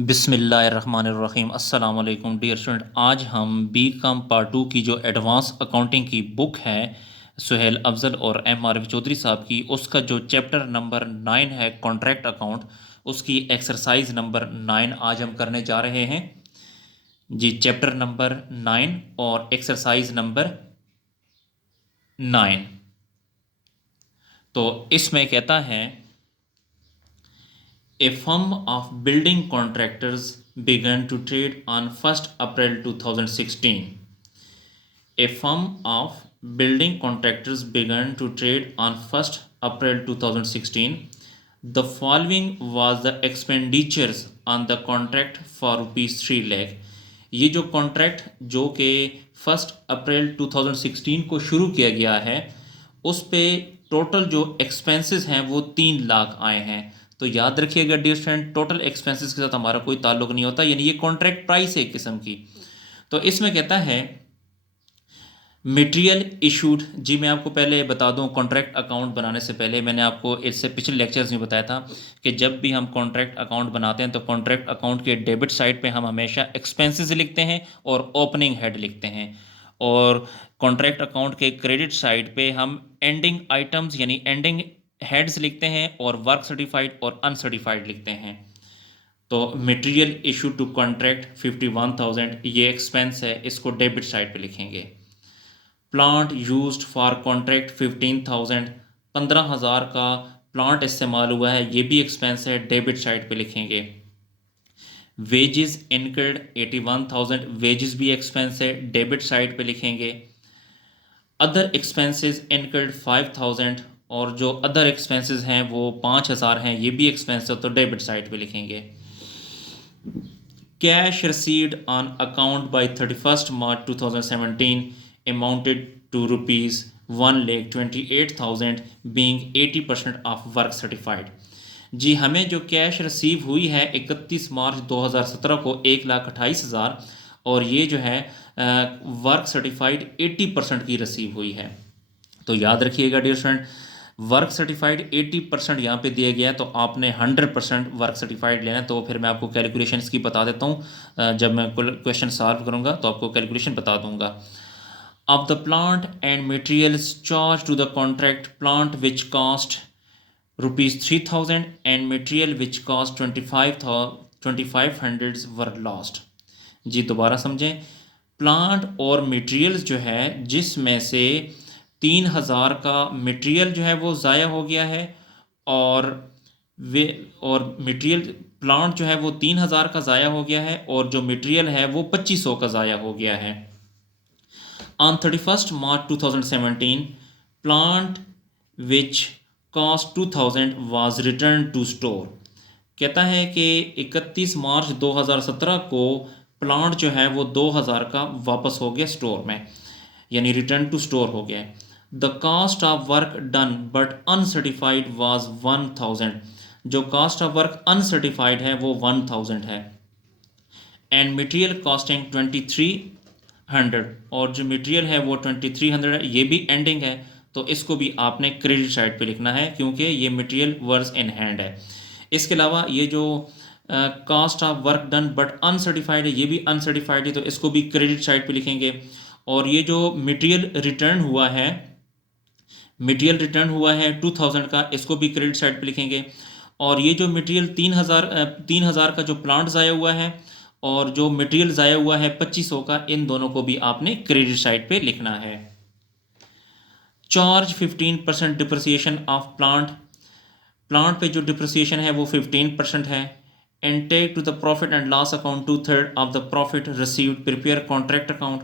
बिस्मिल्लाहिर्रहमानिर्रहीम अस्सलाम वालेकुम डियर स्टूडेंट। आज हम बी कॉम पार्ट 2 की जो एडवांस अकाउंटिंग की बुक है सुहेल अफजल और एम आरिफ चौधरी साहब की, उसका जो चैप्टर नंबर 9 है कॉन्ट्रैक्ट अकाउंट, उसकी एक्सरसाइज नंबर 9 आज हम करने जा रहे हैं जी। चैप्टर नंबर 9 और एक्सरसाइज नंबर 9। तो इसमें कहता है A firm of building contractors began to trade on 1st April 2016. A firm of building contractors began to trade on 1st April 2016. The following was the expenditures on the contract for rupees 3 lakh. ये जो contract जो कि 1 अप्रैल 2016 को शुरू किया गया है, उस पे टोटल जो एक्सपेंसेस हैं वो 3 लाख आए हैं। तो याद रखिएगा डियर स्टूडेंट, टोटल एक्सपेंसेस के साथ हमारा कोई ताल्लुक नहीं होता, यानी ये कॉन्ट्रैक्ट प्राइस है एक किस्म की। तो इसमें कहता है मटेरियल इशूड। जी मैं आपको पहले बता दूं, कॉन्ट्रैक्ट अकाउंट बनाने से पहले मैंने आपको इससे पिछले लेक्चर्स में बताया था कि जब भी हम कॉन्ट्रैक्ट अकाउंट बनाते हैं तो कॉन्ट्रैक्ट अकाउंट के डेबिट साइड पे हम हमेशा एक्सपेंसेस लिखते हैं और ओपनिंग हेड लिखते हैं, और कॉन्ट्रैक्ट अकाउंट के क्रेडिट साइड पे हम एंडिंग आइटम्स यानी एंडिंग हेड्स लिखते हैं और वर्क सर्टिफाइड और अनसर्टिफाइड लिखते हैं। तो मटेरियल इशू टू कॉन्ट्रैक्ट 51,000 ये एक्सपेंस है, इसको डेबिट साइड पे लिखेंगे। प्लांट यूज्ड फॉर कॉन्ट्रैक्ट 15,000, 15,000 का प्लांट इस्तेमाल हुआ है, ये भी एक्सपेंस है, डेबिट साइड पे लिखेंगे। वेजेस इनकर्ड 81,000, वेजेस भी एक्सपेंस है, डेबिट साइड पे लिखेंगे। अदर एक्सपेंसेस इनकर्ड 5,000, और जो अदर एक्सपेंसेस हैं वो 5,000 हैं, ये भी एक्सपेंस है, तो डेबिट साइड पे लिखेंगे। Cash received on account by 31st March 2017 amounted to rupees 1,28,000 being 80% of work certified। जी हमें जो कैश रिसीव हुई है 31 मार्च 2017 को 1,28,000, और ये जो है वर्क सर्टिफाइड 80% की रिसीव हुई है। तो याद रखिएगा डियर स्टूडेंट, वर्क सर्टिफाइड 80% यहाँ पे दिया गया है, तो आपने 100% वर्क सर्टिफाइड लेना है। तो फिर मैं आपको कैलकुलेशन इसकी बता देता हूँ, जब मैं क्वेश्चन सॉल्व करूँगा तो आपको कैलकुलेशन बता दूंगा। Of the plant and materials charged to the contract, plant which cost rupees 3,000 and material which cost 2,500 were lost। जी दोबारा समझें, प्लांट और मटेरियल्स जो है जिसमें से 3,000 का मटेरियल जो है वो ज़ाया हो गया है, और वे और मटेरियल प्लांट जो है वो 3,000 का ज़ाया हो गया है, और जो मटेरियल है वो 2,500 का ज़ाया हो गया है। On 31st March 2017, plant which cost 2,000 was returned to store। कहता है कि 31 मार्च 2017 को प्लांट जो है वो 2,000 का वापस हो गया स्टोर में, यानी रिटर्न टू स्टोर हो गया। The cost of work done but uncertified was 1,000। जो कास्ट ऑफ वर्क अनसर्टिफाइड है वो 1,000 है। एंड मटेरियल कॉस्टिंग 2,300, और जो मटेरियल है वो 2,300 है, ये भी एंडिंग है, तो इसको भी आपने क्रेडिट साइड पे लिखना है क्योंकि ये मटेरियल वर्स इन हैंड है। इसके अलावा ये जो cost of work done but uncertified है, ये भी अनसर्टिफाइड है, तो इसको भी क्रेडिट साइड पे लिखेंगे। और ये जो मटेरियल रिटर्न हुआ है, मटेरियल रिटर्न हुआ है 2,000 का, इसको भी क्रेडिट साइड पे लिखेंगे। और ये जो मटेरियल 3,000 का जो प्लांट ज़ाया हुआ है, और जो मटेरियल ज़ाया हुआ है 2,500 का, इन दोनों को भी आपने क्रेडिट साइड पे लिखना है। Charge 15% depreciation of plant, plant पे जो डिप्रिसिएशन है वो 15% है। And take to the profit and loss account 2/3 of the profit received, prepare contract account,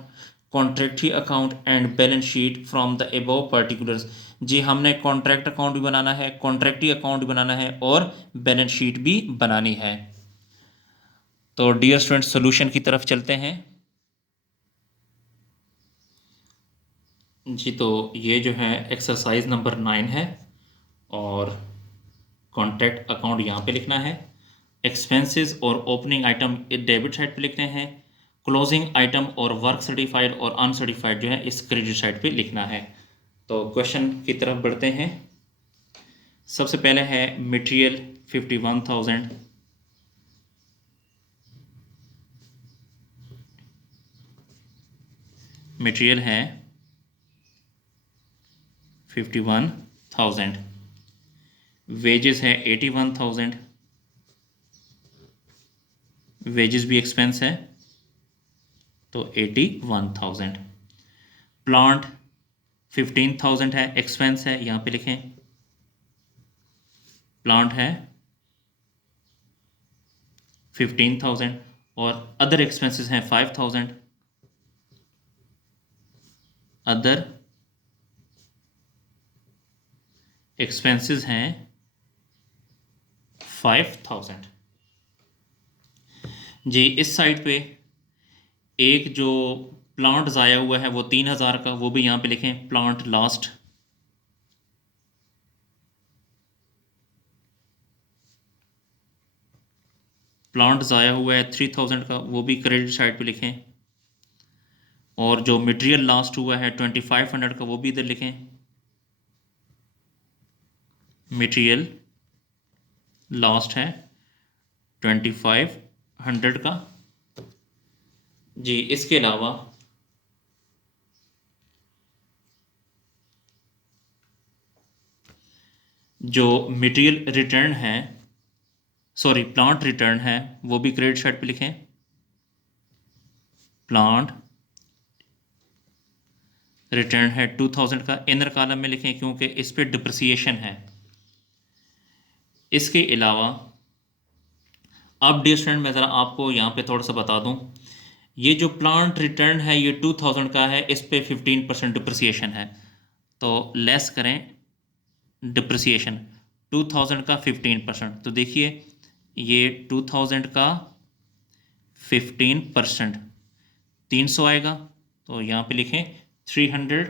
contractee account and balance sheet from the above particulars. जी हमने कॉन्ट्रैक्ट अकाउंट भी बनाना है, कॉन्ट्रैक्टी account भी बनाना है, और बैलेंस शीट भी बनानी है। तो डियर स्टूडेंट सोल्यूशन की तरफ चलते हैं जी। तो ये जो है एक्सरसाइज नंबर 9 है, और कॉन्ट्रैक्ट अकाउंट यहाँ पे लिखना है, एक्सपेंसेस और ओपनिंग आइटम डेबिट साइड पे लिखने हैं, क्लोजिंग आइटम और वर्क सर्टिफाइड और अनसर्टिफाइड जो है इस क्रेडिट साइड पे लिखना है। तो क्वेश्चन की तरफ बढ़ते हैं। सबसे पहले है मटेरियल 51,000, मटेरियल है 51,000, वेजेस है 81,000, वेजेस भी एक्सपेंस है तो 81,000। प्लांट 15,000 है, एक्सपेंस है, यहाँ पे लिखें प्लांट है 15,000 और अदर एक्सपेंसेस हैं 5,000, अदर एक्सपेंसेस हैं 5,000। जी इस साइड पे एक जो प्लांट ज़ाया हुआ है वो 3,000 का, वो भी यहाँ पे लिखें प्लांट लास्ट। प्लांट ज़ाया हुआ है 3,000 का, वो भी क्रेडिट साइड पे लिखें। और जो मटेरियल लास्ट हुआ है 2,500 का, वो भी इधर लिखें मटेरियल लास्ट है 2,500 का। जी इसके अलावा जो मटेरियल रिटर्न है, सॉरी प्लांट रिटर्न है, वो भी क्रेडिट साइड पे लिखें प्लांट रिटर्न है 2,000 का, इनर कॉलम में लिखें क्योंकि इस पे डिप्रिसिएशन है। इसके अलावा अब डियर स्टूडेंट मैं ज़रा आपको यहाँ पे थोड़ा सा बता दूँ, ये जो प्लांट रिटर्न है ये 2,000 का है, इस पे 15% डिप्रिसिएशन है, तो लेस करें डिप्रिसिएशन 2,000 का 15%, तो देखिए ये 2,000 का 15% 300 आएगा, तो यहाँ पे लिखें 300,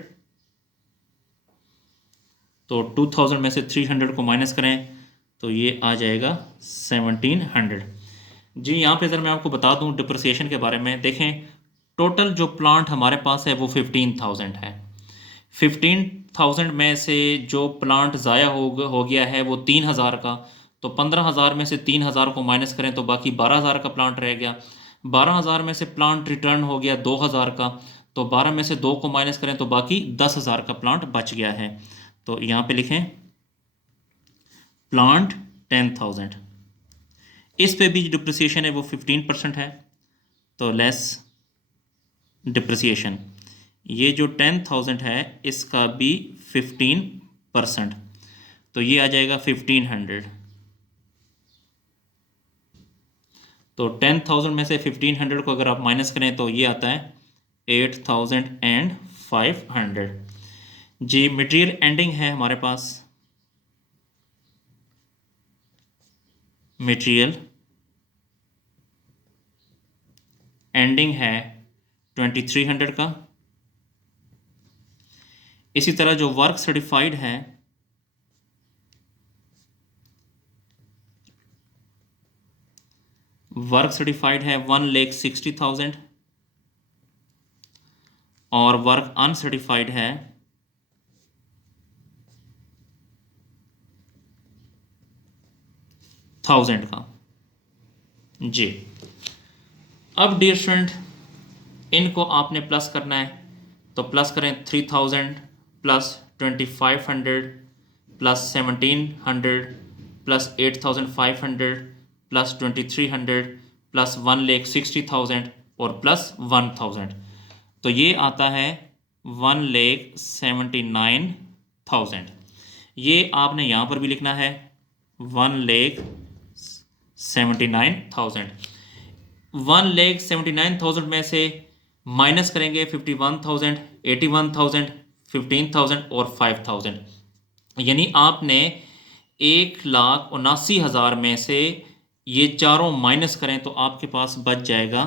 तो 2,000 में से 300 को माइनस करें तो ये आ जाएगा 1,700। जी यहाँ पे ज़रा मैं आपको बता दूँ डिप्रिसिएशन के बारे में, देखें टोटल जो प्लांट हमारे पास है वो 15,000 है। 15,000 में से जो प्लांट ज़ाया हो गया है वो 3,000 का, तो 15,000 में से 3,000 को माइनस करें तो बाकी 12,000 का प्लांट रह गया। 12,000 में से प्लांट रिटर्न हो गया 2,000 का, तो 12 में से 2 को माइनस करें तो बाकी 10,000 का प्लांट बच गया है, तो यहाँ पे लिखें प्लांट 10,000। इस पे भी डिप्रिसिएशन है वो 15% है, तो लेस डिप्रिसिएशन, ये जो 10,000 है इसका भी 15%, तो ये आ जाएगा 1,500। तो 10,000 में से 1,500 को अगर आप माइनस करें तो ये आता है 8,500। जी मटेरियल एंडिंग है हमारे पास, मटेरियल एंडिंग है 2,300 का। इसी तरह जो वर्क सर्टिफाइड है वर्क सर्टिफाइड है 1,60,000 और वर्क अनसर्टिफाइड है 1,000 का। जी अब डियर स्टूडेंट इनको आपने प्लस करना है, तो प्लस करें 3,000 plus 2,500 plus 1,700 plus 8,500 plus 2,300 plus 1,60,000 और प्लस 1,000, तो ये आता है 1,79,000। ये आपने यहाँ पर भी लिखना है 1,79,000। 1,79,000 में से माइनस करेंगे 51,000, 81,000, 15,000 और 5,000, यानी आपने 1,79,000 में से ये चारों माइनस करें तो आपके पास बच जाएगा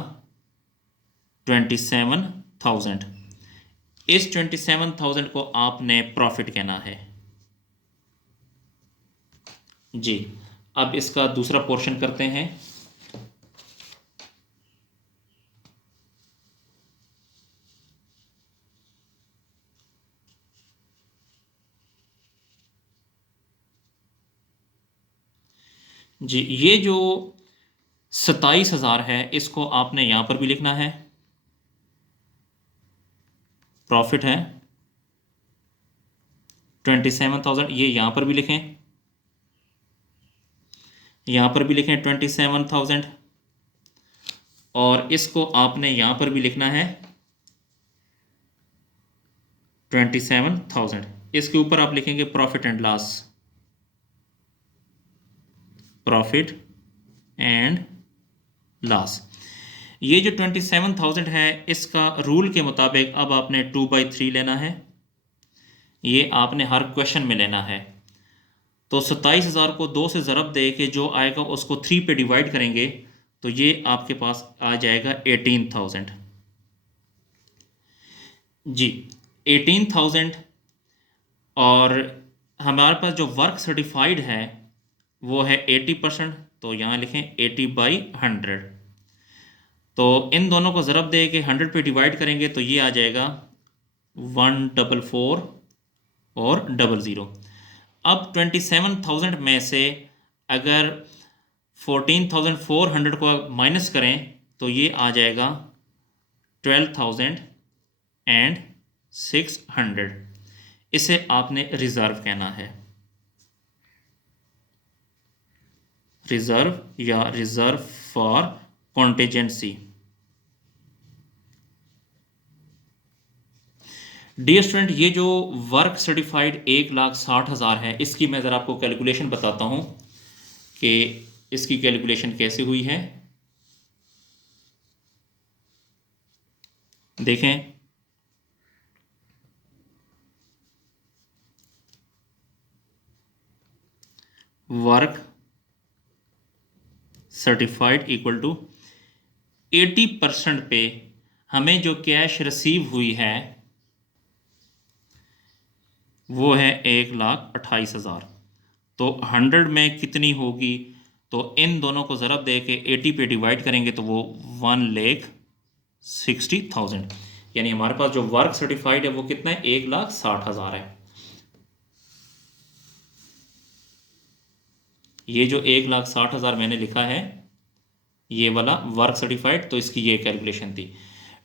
27,000। इस 27,000 को आपने प्रॉफिट कहना है। जी अब इसका दूसरा पोर्शन करते हैं। जी ये जो 27,000 है इसको आपने यहाँ पर भी लिखना है प्रॉफिट है 27,000, ये यहाँ पर भी लिखें, यहाँ पर भी लिखें 27,000, और इसको आपने यहाँ पर भी लिखना है 27,000। इसके ऊपर आप लिखेंगे profit and loss, profit and loss. ये जो 27,000 है, इसका रूल के मुताबिक अब आपने 2/3 लेना है, ये आपने हर क्वेश्चन में लेना है। तो 27,000 को 2 से ज़रब दे के जो आएगा उसको 3 पे डिवाइड करेंगे तो ये आपके पास आ जाएगा 18,000 जी, 18,000। और हमारे पास जो वर्क सर्टिफाइड है वो है 80%, तो यहाँ लिखें 80/100। तो इन दोनों को ज़रब दे के 100 पे डिवाइड करेंगे तो ये आ जाएगा 144 और 00। अब 27,000 में से अगर 14,400 को माइनस करें तो ये आ जाएगा 12,600। इसे आपने रिज़र्व कहना है, रिज़र्व या reserve for contingency. Dear student, ये जो वर्क सर्टिफाइड 1,60,000 है, इसकी मैं ज़रा आपको कैलकुलेशन बताता हूँ कि इसकी कैलकुलेशन कैसे हुई है। देखें, वर्क सर्टिफाइड इक्वल टू 80% पे हमें जो कैश रिसीव हुई है वो है 1,28,000। तो 100 में कितनी होगी, तो इन दोनों को ज़रब दे के 80 पे डिवाइड करेंगे तो वो 1,60,000, यानी हमारे पास जो वर्क सर्टिफाइड है वो कितना है, 1,60,000 है। ये जो 1,60,000 मैंने लिखा है ये वाला वर्क सर्टिफाइड, तो इसकी ये कैलकुलेशन थी।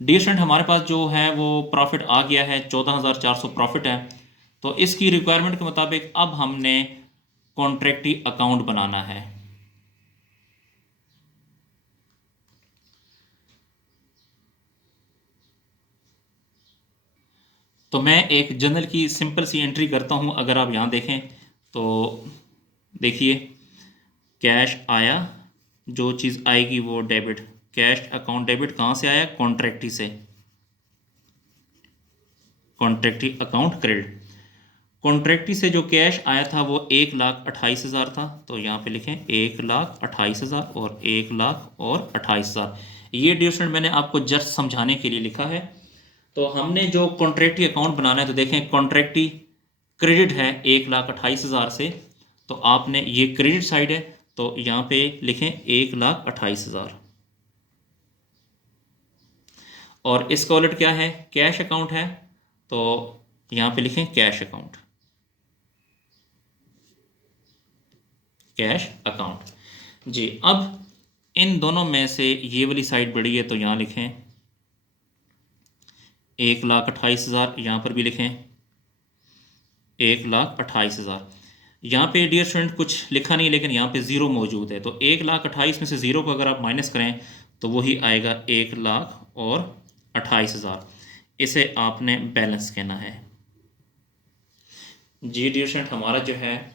डियर स्टूडेंट, हमारे पास जो है वो प्रॉफिट आ गया है, 14,400 प्रॉफिट है। तो इसकी रिक्वायरमेंट के मुताबिक अब हमने कॉन्ट्रैक्टी अकाउंट बनाना है। तो मैं एक जनरल की सिंपल सी एंट्री करता हूं। अगर आप यहां देखें तो देखिए, कैश आया, जो चीज़ आएगी वो डेबिट, कैश अकाउंट डेबिट कहाँ से आया, कॉन्ट्रैक्टी से, कॉन्ट्रैक्टी अकाउंट क्रेडिट। कॉन्ट्रैक्टी से जो कैश आया था वो 1,28,000 था, तो यहाँ पे लिखें 1,28,000 और 1,28,000। ये डियर स्टूडेंट मैंने आपको जस्ट समझाने के लिए लिखा है। तो हमने जो कॉन्ट्रैक्टी अकाउंट बनाना है, तो देखें कॉन्ट्रैक्टी क्रेडिट है 1,28,000 से, तो आपने ये क्रेडिट साइड है तो यहाँ पे लिखें 1,28,000। और इसका उलट क्या है, कैश अकाउंट है, तो यहाँ पे लिखें कैश अकाउंट, कैश अकाउंट जी। अब इन दोनों में से ये वाली साइड बड़ी है तो यहाँ लिखें 1,28,000, यहाँ पर भी लिखें 1,28,000। यहाँ पे डियर स्टूडेंट कुछ लिखा नहीं, लेकिन यहाँ पे ज़ीरो मौजूद है, तो 1,28,000 में से ज़ीरो को अगर आप माइनस करें तो वही आएगा 1,28,000। इसे आपने बैलेंस कहना है जी। डियर स्टूडेंट, हमारा जो है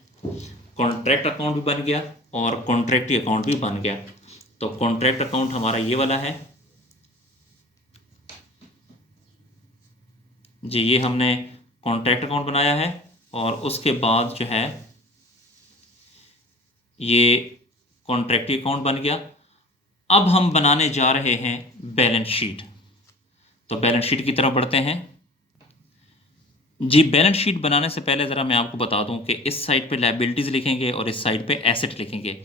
कॉन्ट्रैक्ट अकाउंट भी बन गया और कॉन्ट्रैक्टी अकाउंट भी बन गया। तो कॉन्ट्रैक्ट अकाउंट हमारा ये वाला है जी, ये हमने कॉन्ट्रैक्ट अकाउंट बनाया है। और उसके बाद जो है ये कॉन्ट्रैक्टी अकाउंट बन गया। अब हम बनाने जा रहे हैं बैलेंस शीट। तो बैलेंस शीट की तरफ बढ़ते हैं जी। बैलेंस शीट बनाने से पहले ज़रा मैं आपको बता दूं कि इस साइड पे लायबिलिटीज़ लिखेंगे और इस साइड पे एसेट लिखेंगे।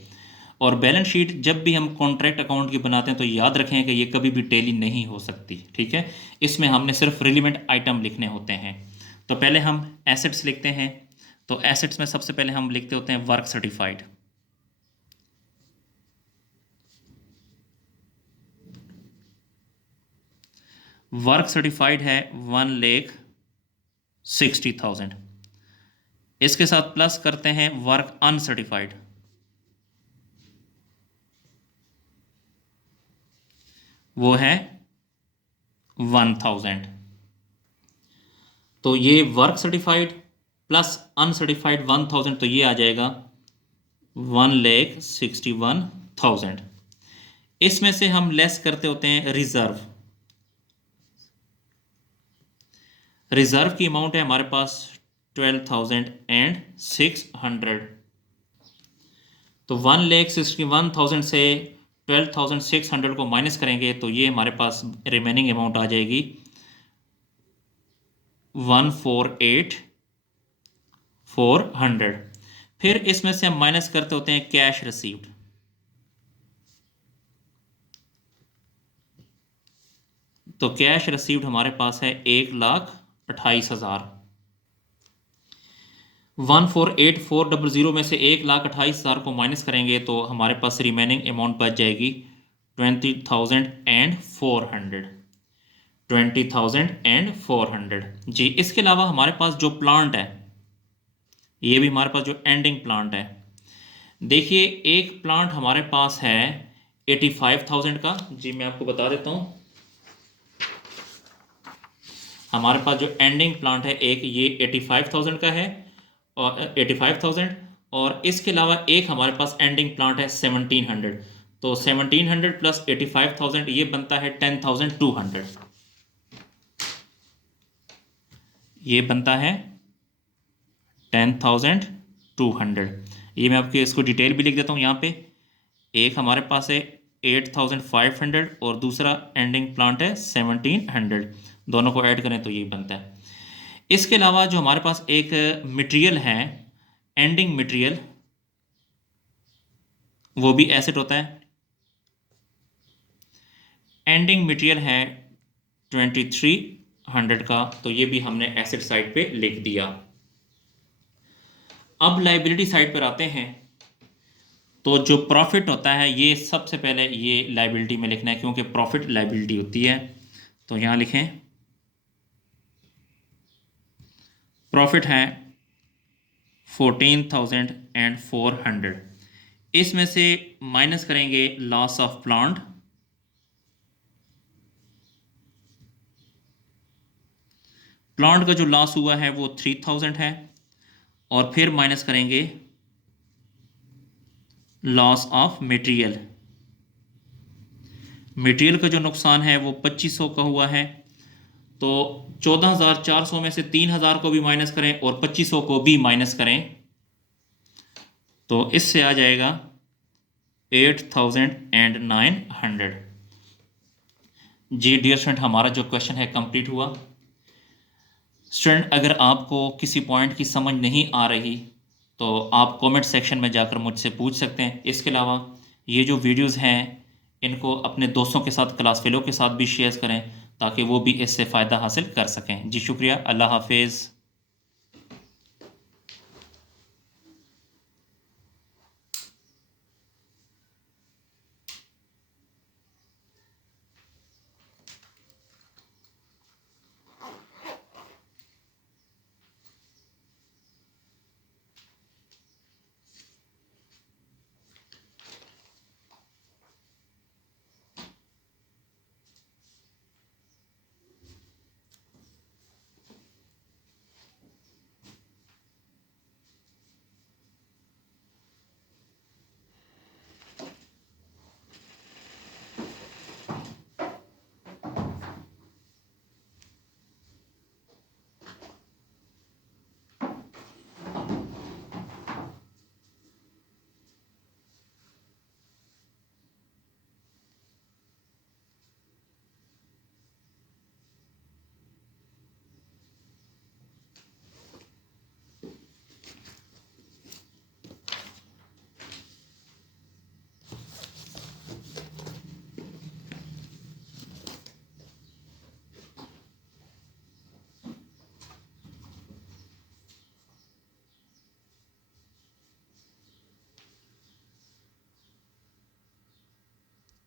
और बैलेंस शीट जब भी हम कॉन्ट्रैक्ट अकाउंट की बनाते हैं तो याद रखें कि ये कभी भी टैली नहीं हो सकती, ठीक है। इसमें हमने सिर्फ रिलेवेंट आइटम लिखने होते हैं। तो पहले हम एसेट्स लिखते हैं। तो एसेट्स में सबसे पहले हम लिखते होते हैं वर्क सर्टिफाइड। वर्क सर्टिफाइड है 1,60,000। इसके साथ प्लस करते हैं वर्क अनसर्टिफाइड, वो है 1,000। तो ये वर्क सर्टिफाइड प्लस अनसर्टिफाइड 1,000, तो ये आ जाएगा 1,61,000। इसमें से हम लेस करते होते हैं रिजर्व। रिजर्व की अमाउंट है हमारे पास 12,600। तो 1,61,000 से 12,600 को माइनस करेंगे तो ये हमारे पास रिमेनिंग अमाउंट आ जाएगी 148,400। फिर इसमें से हम माइनस करते होते हैं कैश रिसीव्ड। तो कैश रिसीव्ड हमारे पास है 1,28,000। 148,400 में से 1,28,000 को माइनस करेंगे तो हमारे पास रिमेनिंग अमाउंट बच जाएगी 20,400। 20,400 जी। इसके अलावा हमारे पास जो प्लांट है, ये भी हमारे पास जो एंडिंग प्लांट है, देखिए एक प्लांट हमारे पास है 85,000 का। जी मैं आपको बता देता हूँ, हमारे पास जो एंडिंग प्लांट है एक ये 85,000 का है, और 85,000, और इसके अलावा एक हमारे पास एंडिंग प्लांट है 1,700। तो 1,700 प्लस 85,000 ये बनता है 10,200। ये बनता है 10,200। ये मैं आपके इसको डिटेल भी लिख देता हूँ यहाँ पे। एक हमारे पास है 8,500 और दूसरा एंडिंग प्लांट है 1,700। दोनों को ऐड करें तो ये बनता है। इसके अलावा जो हमारे पास एक मटेरियल है एंडिंग मटेरियल, वो भी एसेट होता है। एंडिंग मटेरियल है 2,300 का, तो ये भी हमने एसेट साइड पे लिख दिया। अब लायबिलिटी साइड पर आते हैं। तो जो प्रॉफिट होता है ये सबसे पहले ये लायबिलिटी में लिखना है, क्योंकि प्रॉफिट लायबिलिटी होती है। तो यहाँ लिखें प्रॉफिट है 14,400। इसमें से माइनस करेंगे लॉस ऑफ प्लांट। प्लांट का जो लॉस हुआ है वो 3,000 है, और फिर माइनस करेंगे लॉस ऑफ मटेरियल। मटेरियल का जो नुकसान है वो 2,500 का हुआ है। तो 14,400 में से 3,000 को भी माइनस करें और 2,500 को भी माइनस करें, तो इससे आ जाएगा 8,900। जी डियर स्टूडेंट, हमारा जो क्वेश्चन है कंप्लीट हुआ। स्टूडेंट अगर आपको किसी पॉइंट की समझ नहीं आ रही तो आप कमेंट सेक्शन में जाकर मुझसे पूछ सकते हैं। इसके अलावा ये जो वीडियोस हैं इनको अपने दोस्तों के साथ, क्लास फेलो के साथ भी शेयर करें ताकि वो भी इससे फ़ायदा हासिल कर सकें। जी शुक्रिया, अल्लाह हाफिज़।